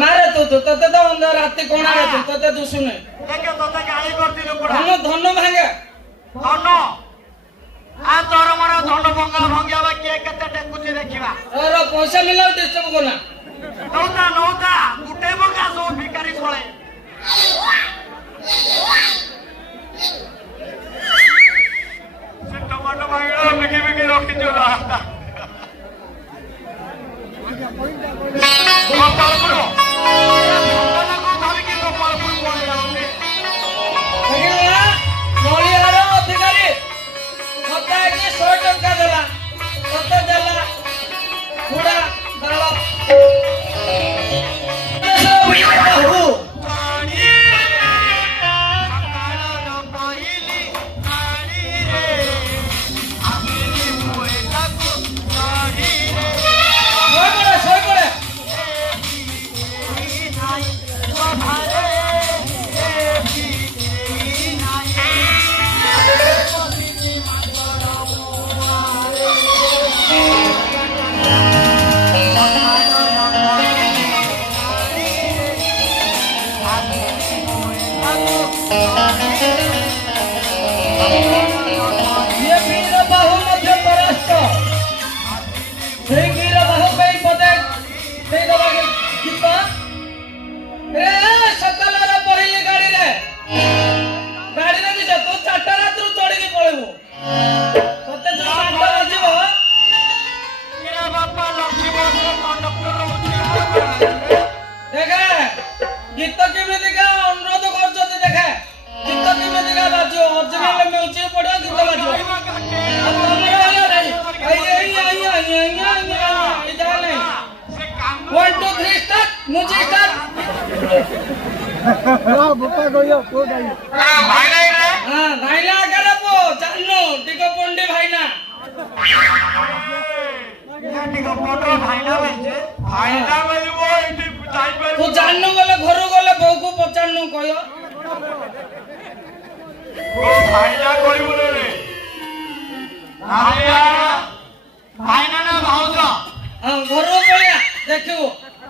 मारे तू तते तो अंदर रात कोना रे तते तू सुने देखे तते गाली करती लोकड़ा धन भांगे धन आ तोर मोर धन भंगा भंगियाबा के केते टेकुची देखिबा और पैसा मिलाउ डिस्टर्ब कोना नौता गुटे बका सो भिखारी खोले से टमाटो भांगड़ा मिकी मिकी रखि जोला गोपालपुर धनना को धरि के गोपालपुर कोन जाउते देखिला नलियार अधिकारी मते के 100 टका देला कते देला थोड़ा दाला तू जाननु गले घर गले बहू को पचारनु कयो ओ भाईला कोई बोले रे भाईला भाईना ना भाऊजा हां घर गया देखो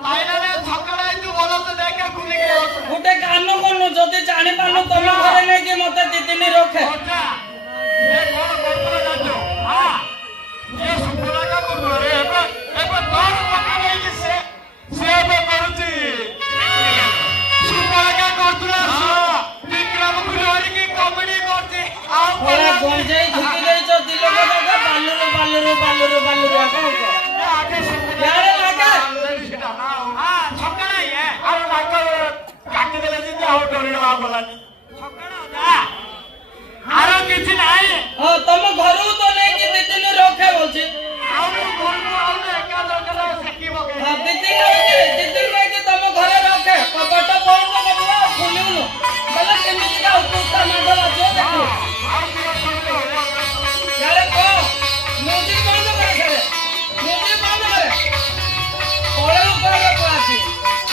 भाईना ने झकड़ाई तू बोलो तो देख के खुली के गोटे कान कोन जदी जानि पानु तम घरे नै के मते दिदिनी रखे ये कोन करतो जाजो हां ये सुपरा का करतो रे एबे तोर पका नहीं कि से एबे करूची सुपरा का करतो रे विक्रम गुलोरी की कॉमेडी करती आ ओला गंजाई झुकी देइछो दिलो का बालुरु आका आगे यारे लागे हां छकड़ा है और नाक काट देले जे हो डोरीडा बोलानी छकड़ा जा आरो किछि नाही हां तम घरु तो नै कि दिदिनी रखे बोलछि आउ घरु आउ एका दरकार सेकिबो के हां दिदिनी नै कि तम घरे रखे कपट बोल को बबुआ फुलिउनु बले केमिति का उत्तर माडो आजो देखो यारे को म्यूजिक बंद करे करे म्यूजिक बंद करे कोले ऊपर के पड़ासी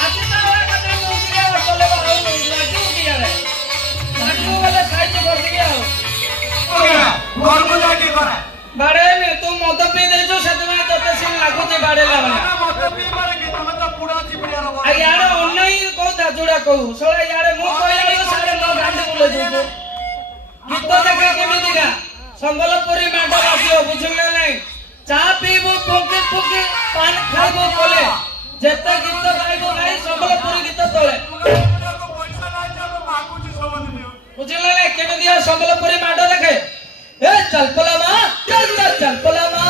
आसी ता होए कते म्यूजिक आ चले बा हो लाजू की यारे लाजू वाला साइड कर दिया हो घर को जाके करे बाड़े ने तू मद पी देजो सेतमे तते सिन लागुते बाड़े लावला मत पी मारे कि तमे तो पूरा चिपड़िया रहो आ यारे ओनई को दाजुड़ा कहू सोला यारे मु कहला सारे न गांडे बोले दू गीत देखा केमिति का संबलपुरी माडो बाजियो बुझले नै चा पीबो फुके फुके पान खाइबो बोले जेते गीत गाइबो गाई संबलपुरी गीत तोले पैसा नाही तो मागु छी समझ लियो बुझले नै केमिति संबलपुरी माडो देखे ए चल पलामा चल पलामा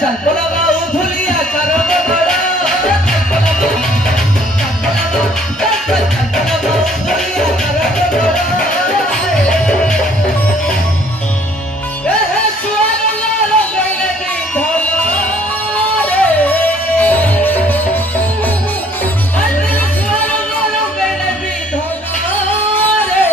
चल पलामा उठलिया करो बड़ा चल पलामा उठलिया करो बड़ा ए सुन ला गइले दी धोला रे सुन ला गइले दी धोला रे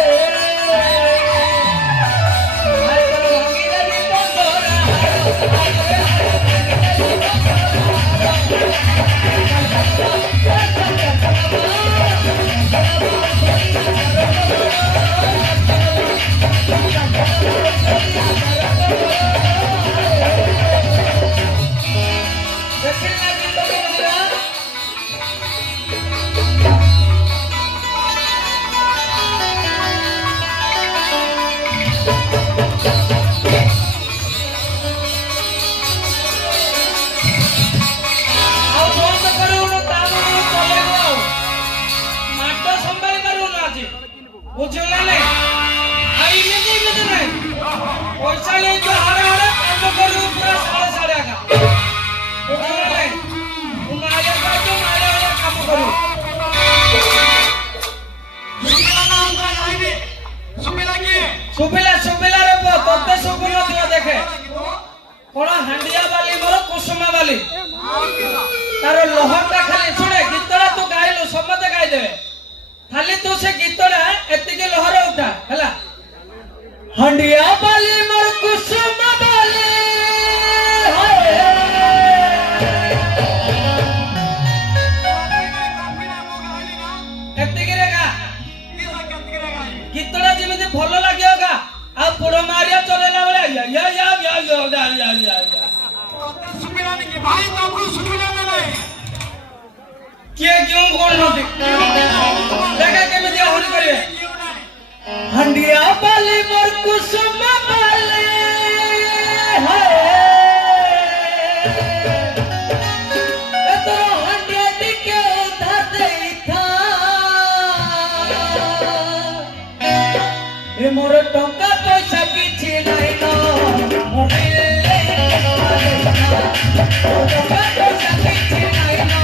ବୁଝିଲ ନା ନାଇଁ? ଆଉ ଏମିତି ନାଇଁ ପଇସା ନେଇ ଯୋଉ ହାଡେ ହାଡେ କାମ କରିବୁ ପୁରା ସାଢେ ଆକା ବୁଝିଲ ନା ନାଇଁ? ତୁ ମାଳିଆ କାମ କରିବୁ ସୁବିଲା ରେ ପୁଅ ତତେ ସୁବୁନଥିବ ଦେଖେ କଣ ହାଣ୍ଡିଆ ବାଲି ମୋର କୁସୁମା ବାଲି ତାର ଲହରଟା ଖାଲି ଶୁଣେ ଗୀତଟା ତୁ ଗାଇଲୁ ସମସ୍ତେ ଗାଇଦେବେ ଖାଲି ତୁ ସେ ଗୀତଟା ଏତିକି ଲହର ଉଠା ହେଲା ହାଣ୍ଡିଆ ବାଲି ମୋର କୁସୁମା ବାଲି ଏତିକିରେ ଗା ଗୀତଟା ଯେମିତି ଭଲ ଲାଗିବ ଗା ଆଉ ପୋଡ ମାରିଆ ଚଲେଇଲା ବେଳେ କିଏ କେଉଁ କରୁଛନ୍ତି ଦେଖା କେମିତି ଆହୁରି କରିବେ ହାଣ୍ଡିଆ ବାଲି ମୋର କୁସୁମ ବାଲି ତୋର ହାଣ୍ଡିଆ ଟିକେ ଉଧାର ଦେଇଥା ଏ ମୋର ଟଙ୍କା ପଇସା କିଛି ନାହିଁ ଟଙ୍କା ପଇସା କିଛି ନାହିଁ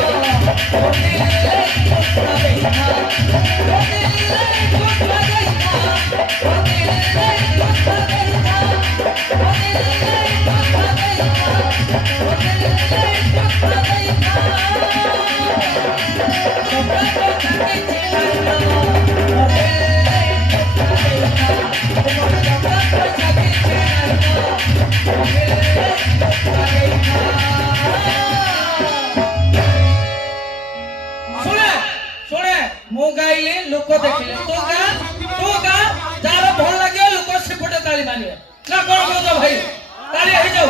ମୁଁ ଗାଇଲି ଲୋକ ଦେଖିଲେ ତୁ ଗା ଯାହାର ଭଲ ଲାଗିବ ଲୋକ ସେପଟେ ତାଳି ମାରିବେ ନା କଣ କହୁଛ ଭାଇ ତାଳି ହେଇଯାଉ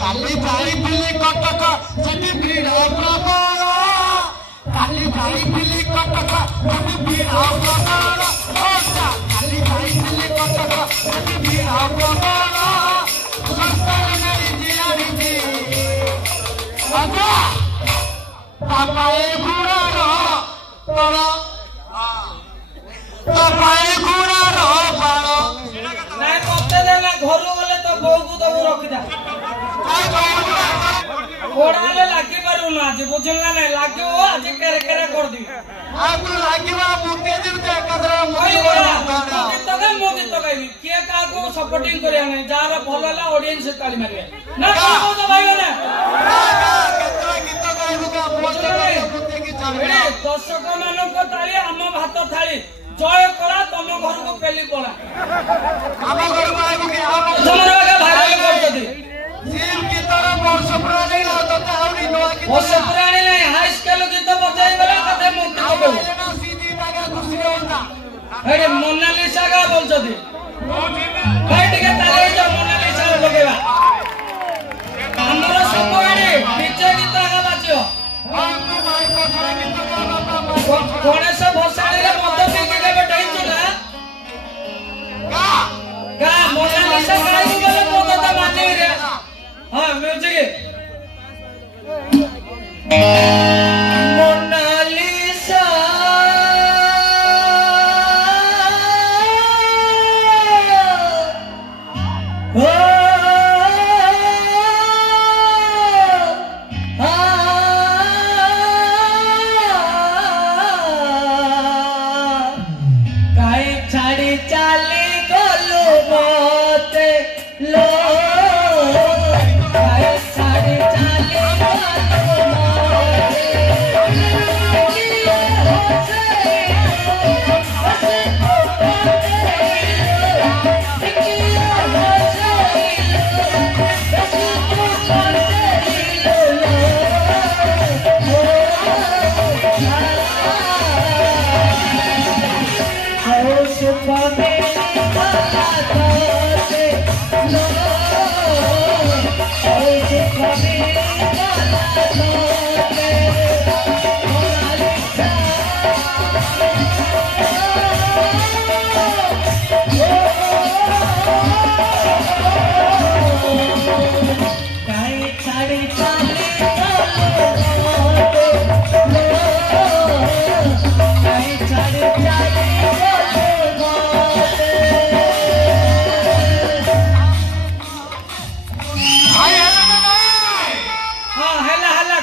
କାଲି ଯାଇଥିଲି କଟକ ସେଠି ଭିଡ଼ ପ୍ରବଳ କାଲି ଯାଇଥିଲି କଟକ ସେଠି ଭିଡ଼ ପ୍ରବଳ କାଲି ଯାଇଥିଲି କଟକ ସେଠି ଭିଡ଼ ପ୍ରବଳ ସକାଳେ ନେଇଛି ଆଣିଛି ପାପାଏ ଘୋଡ଼ାର ତଳ ପାପାଏ ଘୋଡ଼ାର ବାଳ ନାଇଁ ମତେ ଦେଲା ଘରୁ ଗଲେ ତ ବୋଉକୁ ଦବୁ ରଖିଥା ଘୋଡ଼ାରେ ଲାଗି ପାରୁନୁ ଆଜି ବୁଝିଲ ନା ନାଇଁ ଲାଗିବ ଆଜି କେରେ କେରେ କରିଦିବି ମୁଁ ଗୀତ ଗାଇବି କିଏ କାହାକୁ ସପୋର୍ଟିଂ କରିବା ନାହିଁ ଯାହାର ଭଲ ହେଲା ଅଡିଏନ୍ସ ତାଳି ମାରିବେ ନା କଣ କହୁଛ ଭାଇ ଦର୍ଶକ ମାନଙ୍କ ତାଳି ଆମ ଭାତ ଥାଳି ଜୟ କରା ତମ ଘରକୁ ପେଲି ପଳା ଭାଇରାଲ କରୁଛନ୍ତି ବର୍ଷ ପୁରାଣି ନାହିଁ ହାଇ ସ୍କେଲ ଗୀତ ବଜାଇ ଗଲା କଥା ମୁଁ ଗୀତ କହୁ ଏଠି ମୋନାଲିସା ଗା ବୋଲଛନ୍ତି ଭାଇ ଟିକେ ତାଳି ହେଇଯାଉ ମୋନାଲିସା ଲଗେଇବା ଆମର ସବୁଆଡେ ନିଜ ଗୀତ ଆଗା ବାଜିବ ଗଣେଶ ଭସାଣିରେ ମଦ ପିଇକି କେବେ ଡେଇଛୁ ନା ଗା ମୋନାଲିସା ଗାଇକୁ ଗଲେ ମୋ କଥା ମାନିବି ରେ ହଁ ମ୍ୟୁଜିକ ମୋନାଲିସା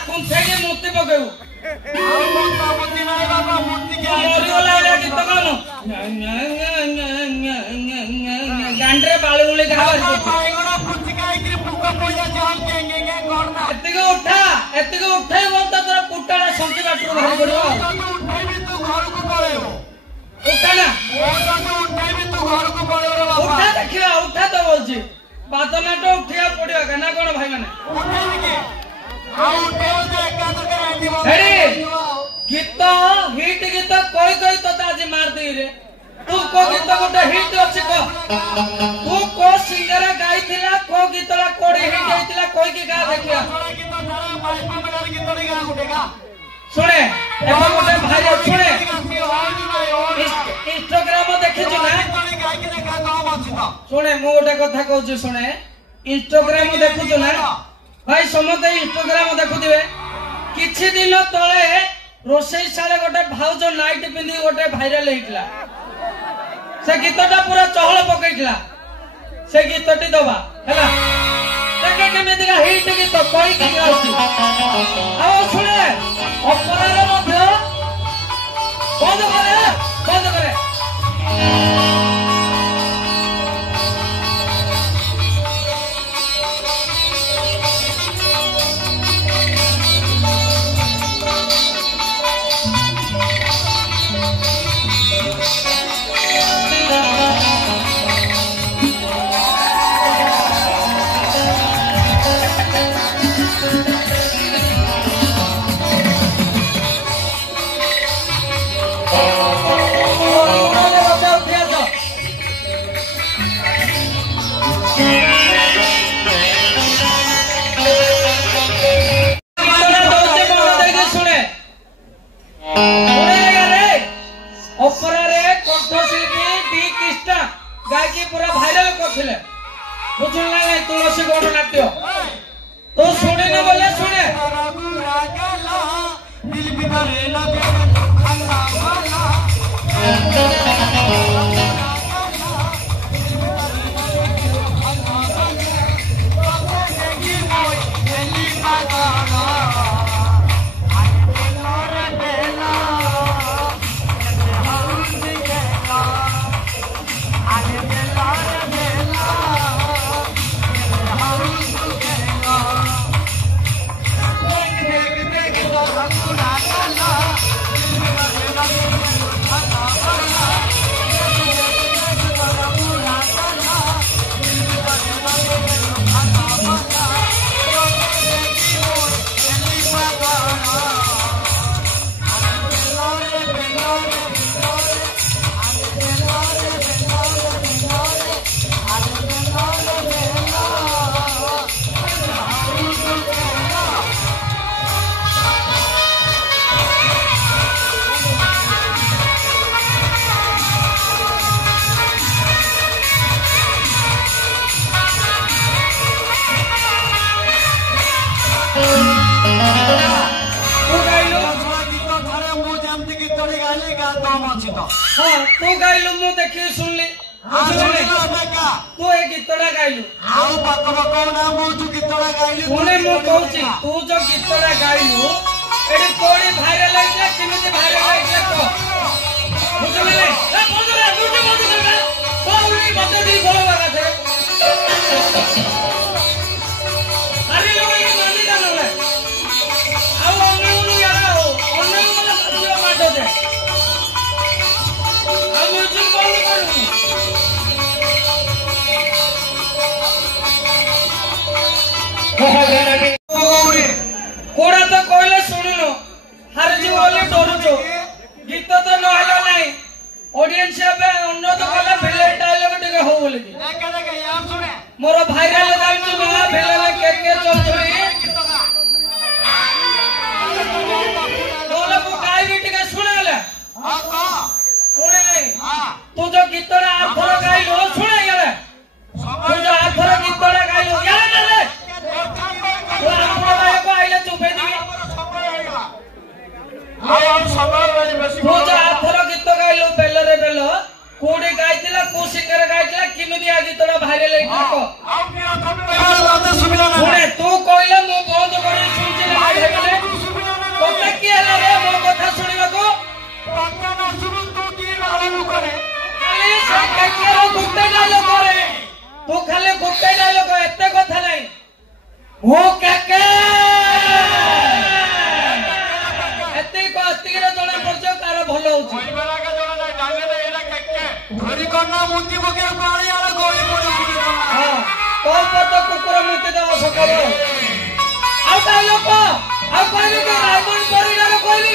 କୁନ୍ଥେଇକି ମୂର୍ତ୍ତି ପକେଇବୁ ଆଉ ମୂର୍ତ୍ତି ନାହିଁ ବାବା ମୂର୍ତ୍ତି ମରିଗଲା ଭଳିଆ ଗୀତ କଣ ଗାଣ୍ଡରେ ବାଳୁଗୁଳି ବାଇଗଣ ପୁଚିକା ହେଇକିରି ପୁକ ପଇସା ଯାଉ କରନା ଏତିକି ଉଠେଇବ ତ ତୋର ପୁଟାଳ ଶଙ୍କି ବାଟରୁ ବାହାରି ପଡିବ ଉଠେଇବି ତୁ ଘରକୁ ପଳେଇବ ଉଠା ନା ଉଠେଇବି ତୁ ଘରକୁ ପଳେଇବ ବାବା ଉଠା ଦେଖିବା ଉଠା ତ ବଲଛି ବାଦନାଟ ଉଠିବାକୁ ପଡିବ ନା କଣ ଭାଇ ମାନେ ଉଠେଇବି କି ଆଉ ଉଠେଇବ ଯେ ଏକାଥରକେ ରାନ୍ଧିବ ଗୀତ ହିଟ ଗୀତ କହି କହି ତତେ ଆଜି ମାରିଦେଇ ରେ ତୁ କୋ ଗୀତ ଗୋଟେ ହିଟ ଅଛି କହ ତୁ କୋ ସିଙ୍ଗର ଗାଇଥିଲା କୋ ଗୀତଟା କୋଡି ହିଟ ହେଇଥିଲା କହିକି ଗା ଦେଖିବା ଶୁଣେ ଏବେ ଗୋଟେ ଭାଇ ଶୁଣେ ଇନଷ୍ଟାଗ୍ରାମ ଦେଖିଛୁ ନା ଶୁଣେ ମୁଁ ଗୋଟେ କଥା କହୁଛି ଶୁଣେ ଇନଷ୍ଟାଗ୍ରାମ ଦେଖୁଛୁ ନା ଭାଇ ସମସ୍ତେ ଇନଷ୍ଟାଗ୍ରାମ ଦେଖୁଥିବେ କିଛି ଦିନ ତଳେ ରୋଷେଇ ଶାଳେ ଗୋଟେ ଭାଉଜ ନାଇଟ ପିନ୍ଧି ଗୋଟେ ଭାଇରାଲ ହେଇଥିଲା ସେ ଗୀତଟା ପୁରା ଚହଳ ପକେଇଥିଲା ସେ ଗୀତଟି ଦବା ହେଲା ଦେଖେ କେମିତିକା ହିଟ ଗୀତ କହିକି ଗାଉଛି ଆଉ ଶୁଣେ ଅପରାର ମଧ୍ୟ ବନ୍ଦ କରେ गायकी पूरा भाइराल करथिले बुझल ना नहीं तुलसी गौड़ नाट्य तो सुने न बोले सुने दिल भीतर लगे अल्लाह वाला हाँ तू गाइलु मु देखि सुनली तू ए गीतटा गाइलु आउ बक बक ना मु तू गीतटा गाइलु पुणे मु कहूची तू जो गीतटा गाइलु एडी कोडी भाइराल आइला किमिति भाइराल आइला को बुझले ए बुझले दुटे बंद कर कोडी बंद दी बोलो बागा थे अरे लोग ये मानी ना ना आउ अन्नू यार अन्नू वाला मतियो माटो दे कोड़ा तो कहले सुनुनो हारजी बोले डरुचो गीत तो नहला नहीं ऑडियंस पे अनुरोध कला भिले डायलॉग टिके हो बोले मोर भाइराल जाइछु ना भिले के चलछरी बोले मु गाय भी टिके सुनाले हां का सुने नहीं हां तू जो गीतरा आथर गाइलो सुने यारे तू जो आथर गीतरा गाइलो यारे ना रे तू आथर गाइको आइले चुपे दिबी हां समय वाली बेसी तू जो आथर गीत गाइलो बेल रे बेल कोडी गाइतिला को सिंगर गाइतिला किमिति आ गीतरा भाइराल हेइको आउ के सुबिला ना सुने तू कहले मु बंद चोरी करना मुक्ति पके पानी आला गोली पड़े हां कोई पत कुकुर मुक्ति देव सकाळ आ ता लोक आ कहले के रावण परिवार कहले